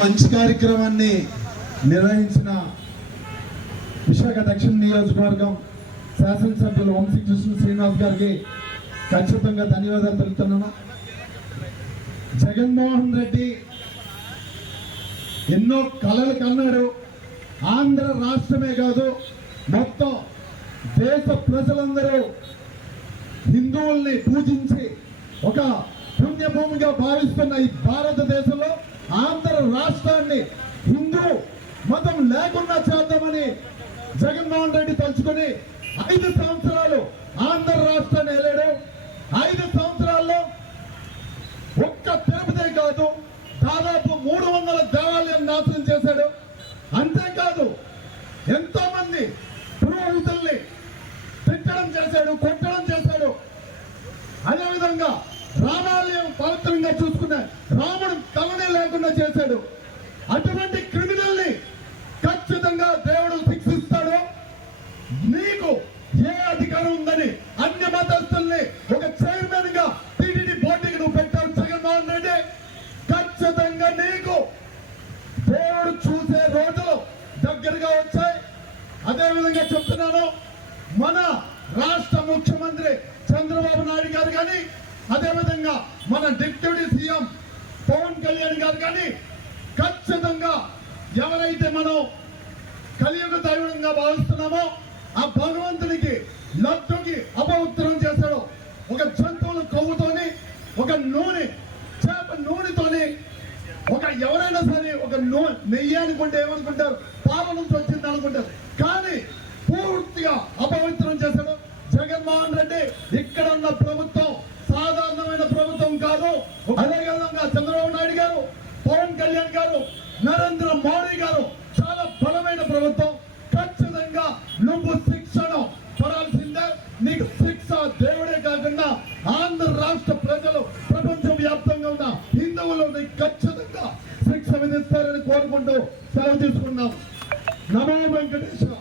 మంచి కార్యక్రమాన్ని నిర్వహించిన విశాఖ దక్షిణ నియోజకవర్గం శాసనసభ్యులు వంశీకృష్ణ శ్రీనివాస్ గారికి ఖచ్చితంగా ధన్యవాదాలు తెలుపుతున్నాను. జగన్మోహన్ రెడ్డి ఎన్నో కలలు కన్నాడు. ఆంధ్ర రాష్ట్రమే కాదు, మొత్తం దేశ ప్రజలందరూ హిందువుల్ని పూజించి ఒక పుణ్యభూమిగా భావిస్తున్న ఈ భారతదేశంలో ఆంధ్ర రాష్ట్రాన్ని హిందూ మతం లేకుండా చేద్దామని జగన్మోహన్ రెడ్డి తలుచుకుని 5 సంవత్సరాలు ఆంధ్ర రాష్ట్రాన్ని వెళ్ళాడు. 5 సంవత్సరాల్లో ఒక్క తిరుపతి కాదు, దాదాపు 300 దేవాలయాన్ని నాశనం చేశాడు. అంతేకాదు ఎంతో మంది పురోహితుల్ని తిట్టడం చేశాడు, కొట్టడం చేశాడు. అదేవిధంగా రామాలయం పవిత్రంగా చూసుకున్న రాముడు తలనే లేకుండా చేశాడు. అటువంటి క్రిమినల్ని ఖచ్చితంగా దేవుడు శిక్షిస్తాడు. నీకు ఏ అధికారం ఉందని అన్ని మతస్థుల్ని ఒక చైర్మన్ గా టీటీడీ బోర్డుకి నువ్వు పెట్టావు జగన్మోహన్ రెడ్డి. ఖచ్చితంగా నీకు దేవుడు చూసే రోజులు దగ్గరగా వచ్చాయి. అదేవిధంగా చెప్తున్నాను, మన రాష్ట్ర ముఖ్యమంత్రి చంద్రబాబు నాయుడు గారు కానీ, అదేవిధంగా మన డిప్యూటీ సీఎం పవన్ కళ్యాణ్ గారు కానీ ఖచ్చితంగా ఎవరైతే మనం కలియుగ దైవంగా భావిస్తున్నామో ఆ భగవంతునికి లడ్డుకి అపవిత్రం చేశాడో, ఒక జంతువుల కొవ్వుతోని, ఒక నూనె చేప నూనెతోని, ఒక ఎవరైనా సరే ఒక నెయ్యి అనుకుంటే ఏమనుకుంటారు, పాప నుంచి వచ్చింది అనుకుంటారు. కానీ పూర్తిగా అపవిత్రం చేశాడు జగన్మోహన్ రెడ్డి. ఇక్కడ ఉన్న ప్రభుత్వం సాధారణమైన ప్రభుత్వం కాదు. అదేవిధంగా చంద్రబాబు నాయుడు గారు, పవన్ కళ్యాణ్ గారు, నరేంద్ర మోడీ గారు చాలా బలమైన ప్రభుత్వం. ఖచ్చితంగా నువ్వు శిక్షను పడాల్సిందే. నీకు శిక్ష దేవుడే కాకుండా ఆంధ్ర రాష్ట్ర ప్రజలు, ప్రపంచ వ్యాప్తంగా ఉన్న హిందువులు నీకు ఖచ్చితంగా శిక్ష విధిస్తారని కోరుకుంటూ సెలవు తీసుకున్నాం. నమో వెంకటేశ్వర.